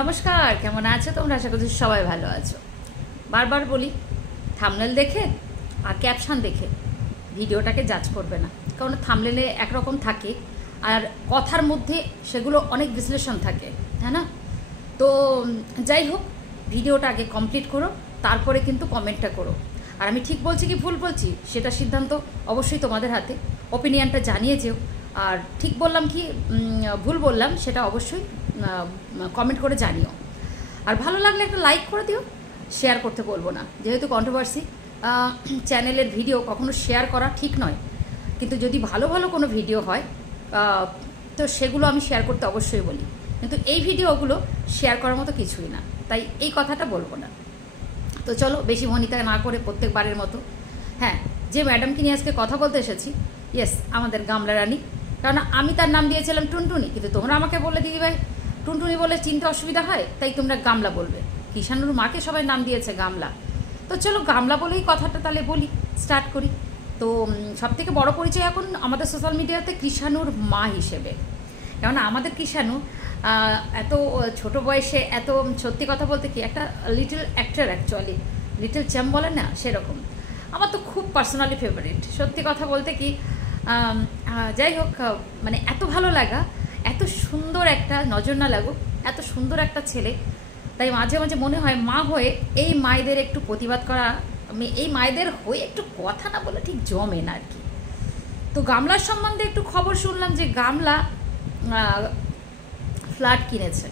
নমস্কার, কেমন আছো তোমরা? আশা করছি সবাই ভালো আছো। বারবার বলি, থাম্বনেল দেখে আর ক্যাপশন দেখে ভিডিওটাকে জাজ করবে না, কারণ থাম্বনেলে একরকম থাকে আর কথার মধ্যে সেগুলো অনেক বিশ্লেষণ থাকে, হ্যাঁ না? তো যাই হোক, ভিডিওটা আগে কমপ্লিট করো, তারপরে কিন্তু কমেন্টটা করো। আর আমি ঠিক বলছি কি ভুল বলছি সেটা সিদ্ধান্ত অবশ্যই তোমাদের হাতে। ওপিনিয়নটা জানিয়ে যেও, আর ঠিক বললাম কি ভুল বললাম সেটা অবশ্যই কমেন্ট করে জানিও। আর ভালো লাগলে একটা লাইক করে দিও। শেয়ার করতে বলবো না, যেহেতু কন্ট্রোভার্সি চ্যানেলের ভিডিও কখনো শেয়ার করা ঠিক নয়, কিন্তু যদি ভালো ভালো কোনো ভিডিও হয় তো সেগুলো আমি শেয়ার করতে অবশ্যই বলি, কিন্তু এই ভিডিওগুলো শেয়ার করার মতো কিছুই না, তাই এই কথাটা বলবো না। তো চলো বেশি ভনিতা না করে প্রত্যেকবারের মতো, হ্যাঁ, যে ম্যাডামকে নিয়ে আজকে কথা বলতে এসেছি, ইয়েস, আমাদের গামলা রানী। কারণ আমি তার নাম দিয়েছিলাম টুনটুনি, কিন্তু তোমরা আমাকে বললে দিদিভাই টুনটুনি বলে চিনতে অসুবিধা হয়, তাই তোমরা গামলা বলবে। কিষানুর মাকে সবাই নাম দিয়েছে গামলা, তো চলো গামলা বলেই কথাটা তাহলে বলি, স্টার্ট করি। তো সবথেকে বড় পরিচয় এখন আমাদের সোশ্যাল মিডিয়াতে কৃষাণুর মা হিসেবে। কেননা আমাদের কৃষাণু এত ছোট বয়সে এত, সত্যি কথা বলতে কি, একটা little actor, actually little champ বলে না সেরকম। আমার তো খুব পার্সোনালি ফেভারিট, সত্যি কথা বলতে কি। যাই হোক, মানে এত ভালো লাগা, এত সুন্দর একটা, নজর না লাগুক, এত সুন্দর একটা ছেলে। তাই মাঝে মাঝে মনে হয় মা হয়ে এই মায়েদের একটু প্রতিবাদ করা, আমি এই মায়েদের হয়ে একটু কথা না বলে ঠিক জমে না আর কি। তো গামলার সম্বন্ধে একটু খবর শুনলাম যে গামলা ফ্ল্যাট কিনেছে।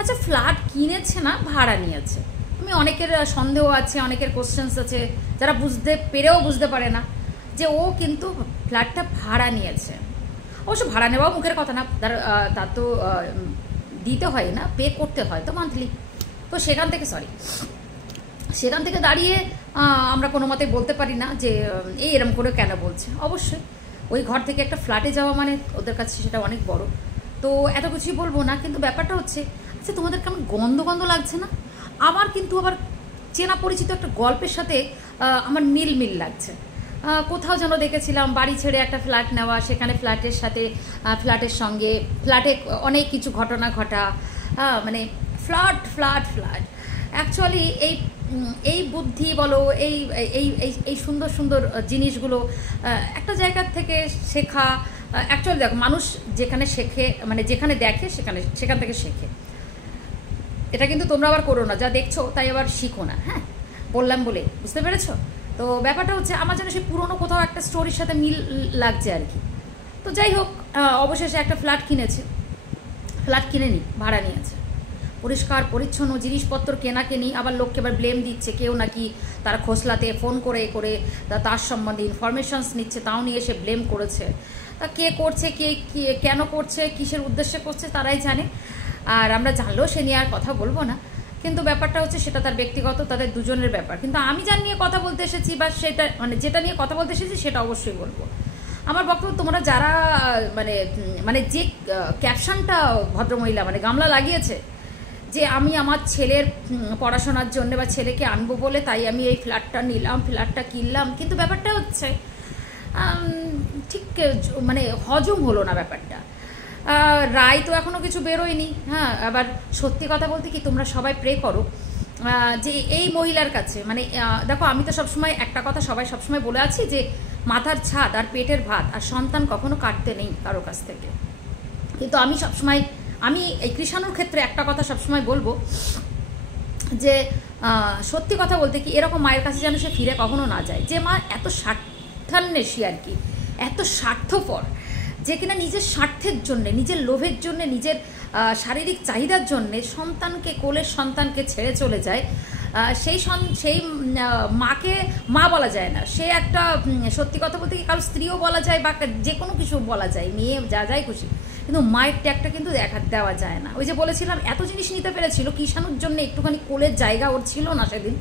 আচ্ছা, ফ্ল্যাট কিনেছে না ভাড়া নিয়েছে? আমি অনেকের সন্দেহ আছে, অনেকের কোশ্চেন্স আছে, যারা বুঝতে পেরেও বুঝতে পারে না যে ও কিন্তু ফ্ল্যাটটা ভাড়া নিয়েছে। অবশ্য ভাড়া নেওয়াও মুখের কথা না, তার তো দিতে হয় না, পে করতে হয় তো মান্থলি। তো সেখান থেকে দাঁড়িয়ে আমরা কোনো মতে বলতে পারি না যে এই এরম করে কেন বলছে। অবশ্যই ওই ঘর থেকে একটা ফ্ল্যাটে যাওয়া মানে ওদের কাছে সেটা অনেক বড়, তো এত কিছুই বলবো না। কিন্তু ব্যাপারটা হচ্ছে, আচ্ছা তোমাদের কেমন গন্ধ গন্ধ লাগছে না? আমার কিন্তু আবার চেনা পরিচিত একটা গল্পের সাথে আমার মিল লাগছে। কোথাও যেন দেখেছিলাম বাড়ি ছেড়ে একটা ফ্ল্যাট নেওয়া, সেখানে ফ্ল্যাটের সাথে ফ্ল্যাটের সঙ্গে ফ্ল্যাটে অনেক কিছু ঘটনা ঘটা, মানে ফ্ল্যাট ফ্ল্যাট ফ্ল্যাট। অ্যাকচুয়ালি এই বুদ্ধি বলো, এই এই এই সুন্দর সুন্দর জিনিসগুলো একটা জায়গার থেকে শেখা। অ্যাকচুয়ালি দেখো, মানুষ যেখানে শেখে, মানে যেখানে দেখে সেখান থেকে শেখে। এটা কিন্তু তোমরা আবার করো না, যা দেখছো তাই আবার শিখো না, হ্যাঁ, বললাম বলে, বুঝতে পেরেছো? তো ব্যাপারটা হচ্ছে, আমার যেন সেই পুরনো কোথাও একটা স্টোরির সাথে মিল লাগছে আর কি। তো যাই হোক, অবশেষে একটা ফ্ল্যাট কিনে নি, ভাড়া নিয়েছে। পরিষ্কার পরিচ্ছন্ন জিনিসপত্র কেনাকেনি, আবার লোককে আবার ব্লেম দিচ্ছে, কেউ নাকি তারা খোসলাতে ফোন করে করে তার সম্বন্ধে ইনফরমেশনস নিচ্ছে, তাও নিয়ে এসে ব্লেম করেছে। তা কে করছে, কে কেন করছে, কিসের উদ্দেশ্যে করছে তারাই জানে, আর আমরা জানলেও সে নিয়ে আর কথা বলবো না। কিন্তু ব্যাপারটা হচ্ছে সেটা তার ব্যক্তিগত, তাদের দুজনের ব্যাপার। কিন্তু আমি যা নিয়ে কথা বলতে এসেছি, বা সেটা মানে যেটা নিয়ে কথা বলতে এসেছি সেটা অবশ্যই বলবো। আমার বক্তব্য তোমরা যারা মানে মানে যে ক্যাপশনটা ভদ্রমহিলা মানে গামলা লাগিয়েছে, যে আমি আমার ছেলের পড়াশোনার জন্য বা ছেলেকে আনবো বলে তাই আমি এই ফ্ল্যাটটা নিলাম, ফ্ল্যাটটা কিনলাম, কিন্তু ব্যাপারটা হচ্ছে ঠিক মানে হজম হলো না ব্যাপারটা। রায় তো এখনও কিছু বেরোয়নি, হ্যাঁ। আবার সত্যি কথা বলতে কি, তোমরা সবাই প্রে করো যে এই মহিলার কাছে, মানে দেখো, আমি তো সবসময় একটা কথা সবসময় বলে আছি যে মাথার ছাদ আর পেটের ভাত আর সন্তান কখনো কাটতে নেই কারো কাছ থেকে। কিন্তু আমি এই কৃষাণুর ক্ষেত্রে একটা কথা সবসময় বলবো যে সত্যি কথা বলতে কি, এরকম মায়ের কাছে যেন সে ফিরে কখনো না যায়, যে মা এত স্বার্থান্বেষী আর কি, এত স্বার্থপর, যে কিনা নিজের স্বার্থের জন্যে, নিজের লোভের জন্যে, নিজের শারীরিক চাহিদার জন্যে কোলের সন্তানকে ছেড়ে চলে যায়। সেই মাকে মা বলা যায় না, সে একটা, সত্যি কথা বলতে কি, কারো স্ত্রীও বলা যায় বা যে কোনো কিছু বলা যায়, মেয়ে যা যায় খুশি, কিন্তু মায়ের ট্যাগটা কিন্তু দেওয়া যায় না। ওই যে বলেছিলাম এত জিনিস নিতে পেরেছিল, কিষাণুর জন্য একটুখানি কোলের জায়গা ওর ছিল না সেদিন।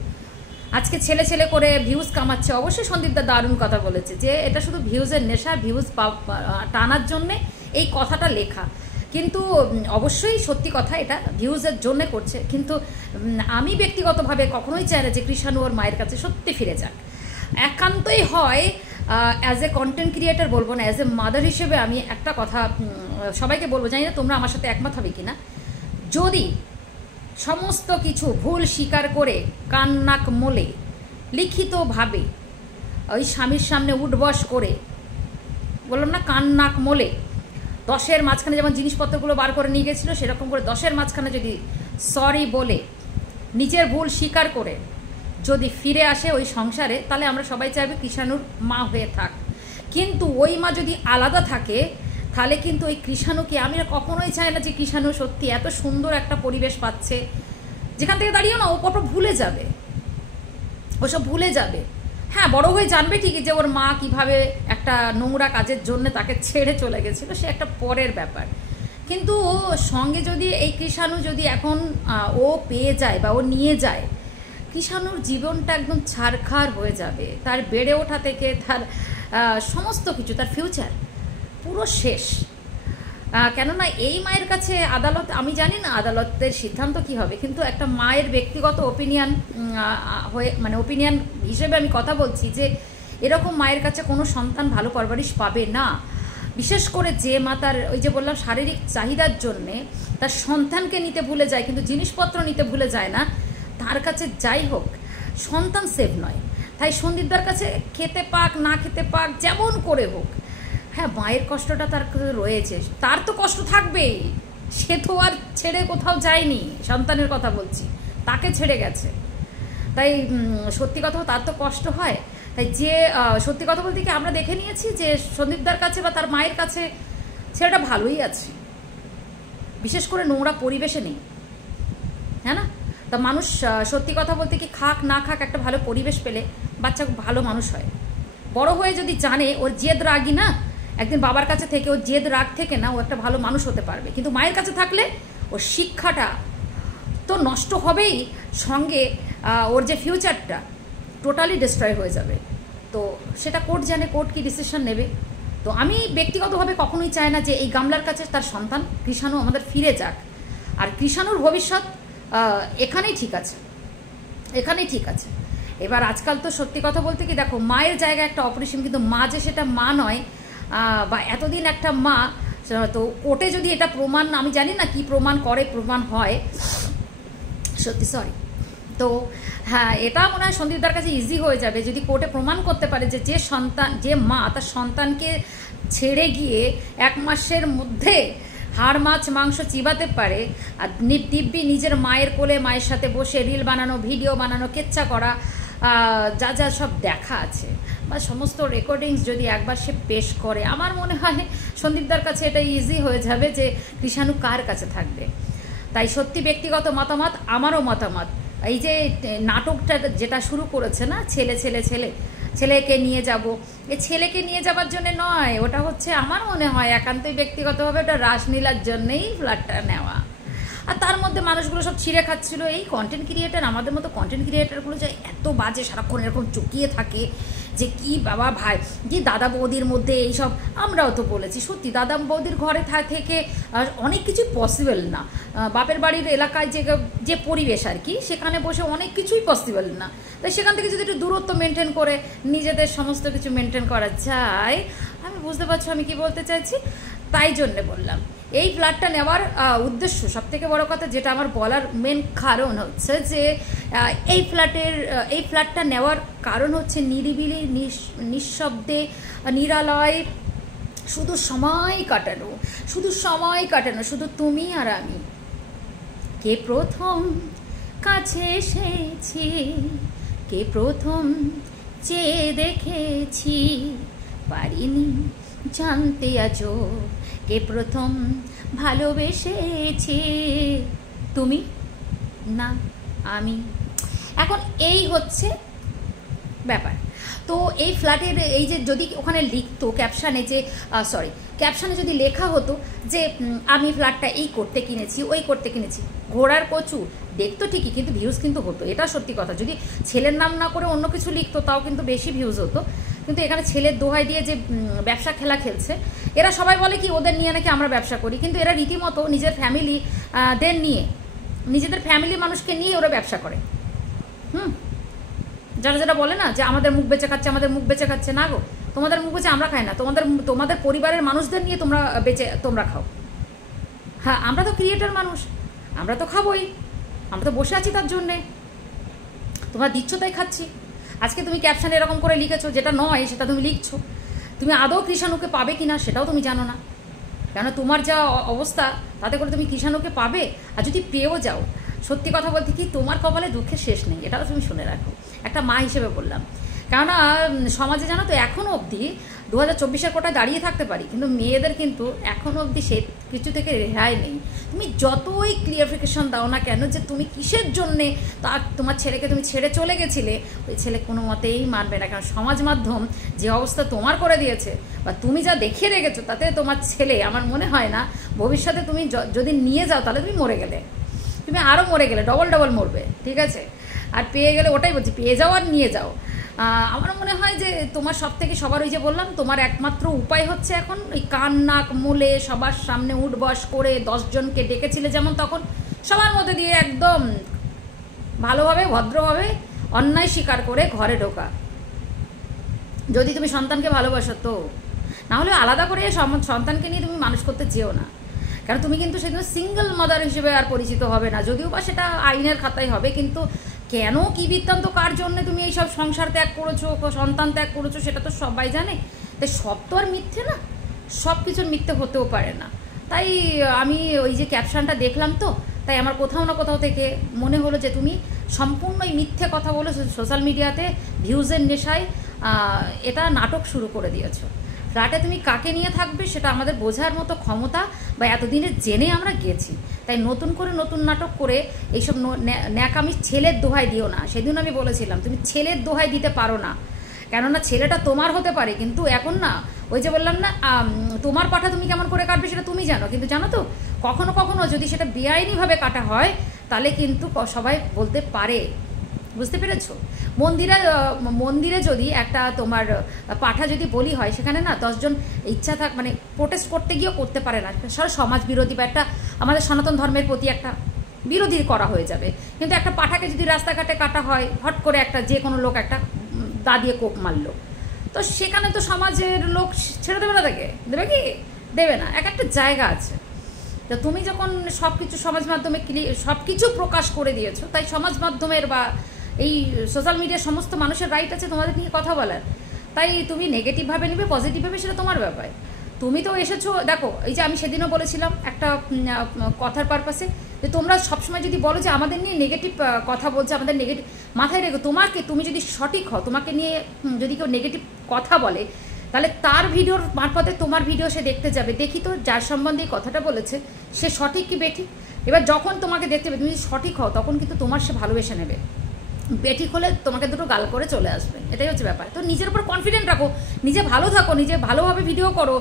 আজকে ছেলে করে ভিউজ কামাচ্ছে। অবশ্যই সন্দীপদা দারুণ কথা বলেছে যে এটা শুধু ভিউজের নেশা, ভিউজ টানার জন্যে এই কথাটা লেখা, কিন্তু অবশ্যই সত্যি কথা, এটা ভিউজের জন্যে করছে। কিন্তু আমি ব্যক্তিগতভাবে কখনোই চাই না যে কৃষাণু ওর মায়ের কাছে সত্যি ফিরে যাক। একান্তই হয় অ্যাজ এ কন্টেন্ট ক্রিয়েটার বলবো না, অ্যাজ এ মাদার হিসেবে আমি একটা কথা সবাইকে বলবো, জানি না তোমরা আমার সাথে একমত হবে কিনা, যদি সমস্ত কিছু ভুল স্বীকার করে কান্নাক মোলে লিখিতভাবে ওই স্বামীর সামনে উঠবস করে, বললাম না কান্নাক মোলে, 10-এর মাঝখানে যেমন জিনিসপত্রগুলো বার করে নিয়ে গেছিলো সেরকম করে 10-এর মাঝখানে যদি সরি বলে নিজের ভুল স্বীকার করে যদি ফিরে আসে ওই সংসারে, তাহলে আমরা সবাই চাইবে কৃষাণুর মা হয়ে থাক। কিন্তু ওই মা যদি আলাদা থাকে তাহলে কিন্তু ওই কৃষাণুকে আমি কখনোই চাই না যে কৃষাণু সত্যি এত সুন্দর একটা পরিবেশ পাচ্ছে যেখান থেকে দাঁড়িয়েও না ও ভুলে যাবে, ওসব ভুলে যাবে। হ্যাঁ, বড় হয়ে জানবে ঠিকই যে ওর মা কিভাবে একটা নোংরা কাজের জন্য তাকে ছেড়ে চলে গেছিলো, সে একটা পরের ব্যাপার। কিন্তু ও সঙ্গে যদি এই কৃষাণু যদি এখন ও পেয়ে যায় বা ও নিয়ে যায়, কৃষাণুর জীবনটা একদম ছারখার হয়ে যাবে। তার বেড়ে ওঠা থেকে তার সমস্ত কিছু, তার ফিউচার পুরো শেষ। কেননা এই মায়ের কাছে আদালত, আমি জানি না আদালতের সিদ্ধান্ত কি হবে, কিন্তু একটা মায়ের ব্যক্তিগত ওপিনিয়ন হয়ে, মানে ওপিনিয়ন হিসেবে আমি কথা বলছি যে এরকম মায়ের কাছে কোনো সন্তান ভালো পরবরিশ পাবে না। বিশেষ করে যে মা তার ওই যে বললাম শারীরিক চাহিদার জন্যে তার সন্তানকে নিতে ভুলে যায় কিন্তু জিনিসপত্র নিতে ভুলে যায় না, তার কাছে যাই হোক সন্তান সেভ নয়। তাই সন্দীপদার কাছে খেতে পাক না খেতে পাক যেমন করে হোক, হ্যাঁ মায়ের কষ্টটা তার রয়েছে, তার তো কষ্ট থাকবেই, সে তো আর ছেড়ে কোথাও যায়নি, সন্তানের কথা বলছি, তাকে ছেড়ে গেছে। তাই সত্যি কথা তার তো কষ্ট হয়। তাই যে সত্যি কথা বলতে কি আমরা দেখে নিয়েছি যে সন্দীপদার কাছে বা তার মায়ের কাছে ছেলেটা ভালোই আছে, বিশেষ করে নোংরা পরিবেশে নেই, হ্যাঁ না? তা মানুষ সত্যি কথা বলতে কি খাক না খাক একটা ভালো পরিবেশ পেলে বাচ্চা ভালো মানুষ হয়। বড় হয়ে যদি জানে ওর জেদ রাগই না, একদিন বাবার কাছে থেকে ওর জেদ রাগ থেকে না ও একটা ভালো মানুষ হতে পারবে। কিন্তু মায়ের কাছে থাকলে ওর শিক্ষাটা তো নষ্ট হবেই, সঙ্গে ওর যে ফিউচারটা টোটালি ডিস্ট্রয় হয়ে যাবে। তো সেটা কোর্ট জানে, কোর্ট কি ডিসিশন নেবে। তো আমি ব্যক্তিগতভাবে কখনোই চাই না যে এই গামলার কাছে তার সন্তান কৃষাণু আমাদের ফিরে যাক। আর কৃষাণুর ভবিষ্যৎ এখানেই ঠিক আছে, এখানেই ঠিক আছে। এবার আজকাল তো সত্যি কথা বলতে কি দেখো মায়ের জায়গায় একটা অপারেশন, কিন্তু মা যে সেটা মা নয়, বা এতদিন একটা মা, তো কোর্টে যদি এটা প্রমাণ, আমি জানি না কি প্রমাণ করে, প্রমাণ হয় সত্যি, সরি। তো হ্যাঁ এটা মনে হয় সন্দীপদার কাছে ইজি হয়ে যাবে যদি কোর্টে প্রমাণ করতে পারে যে যে সন্তান, যে মা তার সন্তানকে ছেড়ে গিয়ে 1 মাসের মধ্যে হাড় মাছ মাংস চিবাতে পারে, আর দিব্যি নিজের মায়ের কোলে মায়ের সাথে বসে রিল বানানো, ভিডিও বানানো, কেচ্ছা করা, যা যা সব দেখা আছে বা সমস্ত রেকর্ডিংস যদি একবার সে পেশ করে, আমার মনে হয় সন্দীপদার কাছে এটা ইজি হয়ে যাবে যে কৃষাণু কার কাছে থাকবে। তাই সত্যি ব্যক্তিগত মতামত, আমারও মতামত, এই যে নাটকটা যেটা শুরু করেছে না, ছেলে ছেলে ছেলে, ছেলেকে নিয়ে যাব, এই ছেলেকে নিয়ে যাবার জন্য নয়, ওটা হচ্ছে আমার মনে হয় একান্তই ব্যক্তিগতভাবে ওটা রাসলীলার জন্যেই ফ্ল্যাটটা নেওয়া। আর তার মধ্যে মানুষগুলো সব ছিঁড়ে খাচ্ছিল, এই কন্টেন্ট ক্রিয়েটার, আমাদের মতো কন্টেন্ট ক্রিয়েটারগুলো যে এত বাজে সারাক্ষণ এরকম চুকিয়ে থাকে যে কি বাবা ভাই, যে দাদা বৌদির মধ্যে এইসব, আমরাও তো বলেছি সত্যি দাদা বৌদির ঘরে থেকে অনেক কিছু পসিবল না, বাপের বাড়ির এলাকায় যে যে পরিবেশ আর কি, সেখানে বসে অনেক কিছুই পসিবল না। তাই সেখান থেকে যদি একটু দূরত্ব মেনটেন করে নিজেদের সমস্ত কিছু মেনটেন করা যায়, আমি বুঝতে পারছি আমি কি বলতে চাইছি। তাই জন্যে বললাম এই ফ্ল্যাটটা নেওয়ার উদ্দেশ্য, সবথেকে বড় কথা যেটা আমার বলার মেন কারণ হচ্ছে যে এই ফ্ল্যাটটা নেওয়ার কারণ হচ্ছে নিরিবিলি, নিঃশব্দে, নিরালয়, শুধু সময় কাটানো, শুধু সময় কাটানো, শুধু তুমি আর আমি। কে প্রথম কাছে এসেছি, কে প্রথম চেয়ে দেখেছি, পারিনি জানতে আজও কে প্রথম ভালোবেসেছে, তুমি না আমি। এখন এই হচ্ছে ব্যাপার। তো এই ফ্ল্যাটের এই যে যদি ওখানে লিখতো ক্যাপশানে, যে ক্যাপশানে যদি লেখা হতো যে আমি ফ্ল্যাটটা এই করতে কিনেছি, ওই করতে কিনেছি, ঘোড়ার কচু দেখতো ঠিকই, কিন্তু ভিউজ কিন্তু হতো, এটা সত্যি কথা। যদি ছেলের নাম না করে অন্য কিছু লিখতো তাও কিন্তু বেশি ভিউজ হতো। কিন্তু এখানে ছেলের দোহাই দিয়ে যে ব্যবসা খেলা খেলছে, এরা সবাই বলে কি ওদের নিয়ে নাকি আমরা ব্যবসা করি, কিন্তু এরা রীতিমতো নিজের ফ্যামিলিদের নিয়ে, নিজেদের ফ্যামিলি মানুষকে নিয়ে ওরা ব্যবসা করে। যারা বলে না যে আমাদের মুখ বেঁচে খাচ্ছে, আমাদের মুখ বেঁচে খাচ্ছে, না গো, তোমাদের মুখ বেঁচে আমরা খাই না, তোমাদের পরিবারের মানুষদের নিয়ে তোমরা খাও। হ্যাঁ আমরা তো ক্রিয়েটার মানুষ, আমরা তো খাবোই, আমরা তো বসে আছি তার জন্যে, তোমরা দিচ্ছ তাই খাচ্ছি। আজকে তুমি ক্যাপশানে এরকম করে লিখেছো, যেটা নয় সেটা তুমি লিখছো। তুমি আদৌ কৃষাণুকে পাবে কি না সেটাও তুমি জানো না, কেন তোমার যা অবস্থা তাতে করে তুমি কৃষাণুকে পাবে। আর যদি পেয়েও যাও, সত্যি কথা বলতে কি তোমার কপালে দুঃখের শেষ নেই, এটাও তুমি শুনে রাখো, একটা মা হিসেবে বললাম। কেননা সমাজে জানো তো এখনও অবধি 2024-এর কোটায় দাঁড়িয়ে থাকতে পারি, কিন্তু মেয়েদের কিন্তু এখনও অবধি সে কিছু থেকে রেহাই নেই। তুমি যতই ক্লিয়ারিফিকেশন দাও না কেন যে তুমি কিসের জন্যে তার তোমার ছেলেকে তুমি ছেড়ে চলে গেছিলে, ওই ছেলে কোনো মতেই মানবে না। কারণ সমাজ মাধ্যম যে অবস্থা তোমার করে দিয়েছে বা তুমি যা দেখিয়ে রেখেছো, তাতে তোমার ছেলে আমার মনে হয় না ভবিষ্যতে তুমি যদি নিয়ে যাও তাহলে তুমি মরে গেলে, তুমি আরও মরে গেলে, ডবল মরবে, ঠিক আছে। আর পেয়ে গেলে ওটাই বলছি, পেয়ে যাও আর নিয়ে যাও। আমার মনে হয় যে তোমার সব থেকে সবার, ওই যে বললাম, তোমার একমাত্র উপায় হচ্ছে এখন ওই কান নাক মূলে সবার সামনে উঠবস করে 10 জনকে ডেকেছিলে যেমন তখন, সবার মধ্যে দিয়ে একদম ভালোভাবে ভদ্রভাবে অন্যায় স্বীকার করে ঘরে ঢোকা, যদি তুমি সন্তানকে ভালোবাসো তো। না হলে আলাদা করে সন্তানকে নিয়ে তুমি মানুষ করতে চেও না, কারণ তুমি কিন্তু সেদিন সিঙ্গেল মাদার হিসেবে আর পরিচিত হবে না, যদিও বা সেটা আইনের খাতায় হবে। কিন্তু কেন, কী বৃত্তান্ত, কার জন্য তুমি এইসব সংসার ত্যাগ করেছো, সন্তান ত্যাগ করেছো, সেটা তো সবাই জানে। তাই সব তো আর মিথ্যে না, সব কিছুর মিথ্যে হতেও পারে না। তাই আমি ওই যে ক্যাপশনটা দেখলাম তো, তাই আমার কোথাও না কোথাও থেকে মনে হলো যে তুমি সম্পূর্ণই মিথ্যে কথা বলে সোশ্যাল মিডিয়াতে ভিউজের নেশায় এটা নাটক শুরু করে দিয়েছো। ফ্ল্যাটে তুমি কাকে নিয়ে থাকবে সেটা আমাদের বোঝার মতো ক্ষমতা বা এতদিনে জেনে আমরা গেছি। তাই নতুন করে নতুন নাটক করে এইসব ন্যাকামি ছেলের দোহাই দিও না। সেদিন আমি বলেছিলাম তুমি ছেলের দোহাই দিতে পারো না, কেননা ছেলেটা তোমার হতে পারে, কিন্তু এখন না ওই যে বললাম না, তোমার পাঠা তুমি কেমন করে কাটবে সেটা তুমি জানো। কিন্তু জানো তো, কখনো কখনো যদি সেটা বেআইনিভাবে কাটা হয় তাহলে কিন্তু সবাই বলতে পারে, বুঝতে পেরেছো। মন্দিরে যদি একটা তোমার পাঠা যদি বলি হয়, সেখানে না 10 জন ইচ্ছা মানে প্রোটেস্ট করতে গিয়েও করতে পারে না, সমাজ বিরোধী বা একটা আমাদের সনাতন ধর্মের প্রতি একটা বিরোধী করা হয়ে যাবে। কিন্তু একটা পাঠাকে যদি রাস্তাঘাটে কাটা হয়, হট করে একটা যে কোনো লোক একটা দা দিয়ে কোপ মারলো, তো সেখানে তো সমাজের লোক ছেড়ে দেবে না, তাকে দেবে কি? দেবে না। একটা জায়গা আছে। তো তুমি যখন সব কিছু সমাজ মাধ্যমে সব কিছু প্রকাশ করে দিয়েছো, তাই সমাজ মাধ্যমের বা এই সোশ্যাল মিডিয়ার সমস্ত মানুষের রাইট আছে তোমাদের নিয়ে কথা বলার। তাই তুমি নেগেটিভভাবে নেবে পজিটিভভাবে সেটা তোমার ব্যাপার। তুমি তো এসেছো, দেখো এই যে আমি সেদিনও বলেছিলাম একটা কথার পারপাসে, যে তোমরা সবসময় যদি বলো যে আমাদের নিয়ে নেগেটিভ কথা বলছে, আমাদের নেগেটিভ, মাথায় রেখো তুমি যদি সঠিক হও, তোমাকে নিয়ে যদি কেউ নেগেটিভ কথা বলে, তাহলে তার ভিডিওর মারফতে তোমার ভিডিও সে দেখতে যাবে, দেখি তো যার সম্বন্ধে এই কথাটা বলেছে সে সঠিক কি বেঠিক। এবার যখন তোমাকে দেখতে পাবে তুমি যদি সঠিক হও, তখন কিন্তু তোমার সে ভালোবেসে নেবে। বেঠিক হলে তোমাকে দুটো গাল করে চলে আসবে, এটাই হচ্ছে ব্যাপার। তো নিজের উপর কনফিডেন্ট রাখো, নিজে ভালো থাকো, নিজে ভালোভাবে ভিডিও করো,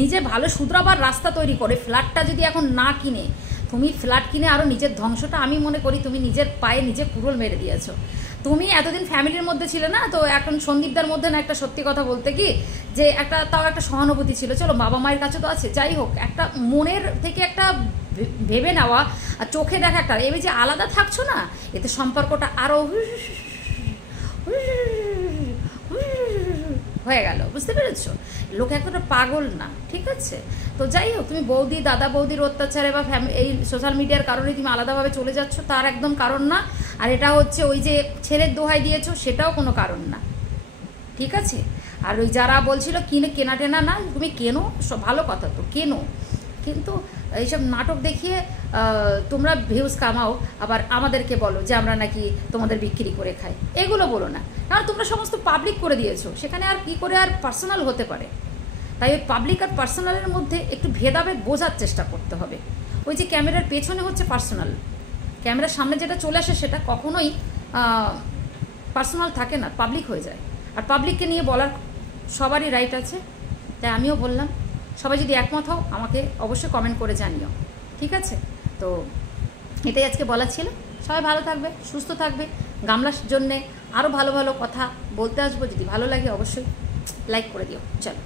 নিজে ভালো শুধরাবার রাস্তা তৈরি করে। ফ্ল্যাটটা যদি এখন না কিনে, তুমি ফ্ল্যাট কিনে আরও নিজের ধ্বংসটা আমি মনে করি তুমি নিজের পায়ে নিজে কুড়োল মেরে দিয়েছো। তুমি এতদিন ফ্যামিলির মধ্যে ছিলে না, তো এখন সন্দীপদার মধ্যে না একটা সত্যি কথা বলতে কি, যে একটা তাও একটা সহানুভূতি ছিল, চলো বাবা মায়ের কাছে তো আছে, যাই হোক, একটা মনের থেকে একটা ভেবে নেওয়া আর চোখে দেখা একটা, এবার যে আলাদা থাকছো না, এতে সম্পর্কটা আরও হয়ে গেল, বুঝতে পেরেছো। লোক এতটা পাগল না, ঠিক আছে। তো যাই হোক, তুমি দাদা বৌদির অত্যাচারে বা এই সোশ্যাল মিডিয়ার কারণে তুমি আলাদাভাবে চলে যাচ্ছ, তার একদম কারণ না। আর এটা হচ্ছে ওই যে ছেলের দোহাই দিয়েছো, সেটাও কোনো কারণ না, ঠিক আছে। আর ওই যারা বলছিল কেনা টেনা না, তুমি কেনো, সব ভালো কথা তো কেনো, কিন্তু এইসব নাটক দেখিয়ে তোমরা ভিউজ কামাও, আবার আমাদেরকে বলো যে আমরা নাকি তোমাদের বিক্রি করে খাই, এগুলো বলো না। কারণ তোমরা সমস্ত পাবলিক করে দিয়েছো, সেখানে আর কি করে আর পার্সোনাল হতে পারে। তাই ওই পাবলিক আর পার্সোনালের মধ্যে একটু ভেদাভেদ বোঝার চেষ্টা করতে হবে। ওই যে ক্যামেরার পেছনে হচ্ছে পার্সোনাল, ক্যামেরার সামনে যেটা চলে আসে সেটা কখনোই পার্সোনাল থাকে না, পাবলিক হয়ে যায়। আর পাবলিককে নিয়ে বলার সবারই রাইট আছে, তাই আমিও বললাম। সবাই যদি একমত হও আমাকে অবশ্যই কমেন্ট করে জানিও, ঠিক আছে। তো এটাই আজকে বলা ছিল। সবাই ভালো থাকবে, সুস্থ থাকবে। গামলার জন্যে আরও ভালো ভালো কথা বলতে আসবো, যদি ভালো লাগে অবশ্যই লাইক করে দিও। চলো।